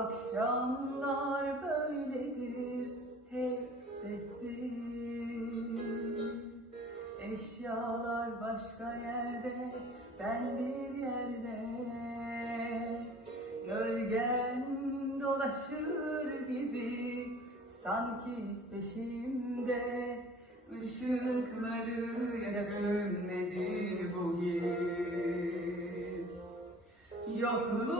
Akşamlar böyledir hep sessiz. Eşyalar başka yerde, ben bir yerde. Gölgem dolaşır gibi Sanki peşimde. Işıkları yere bugün Yokluk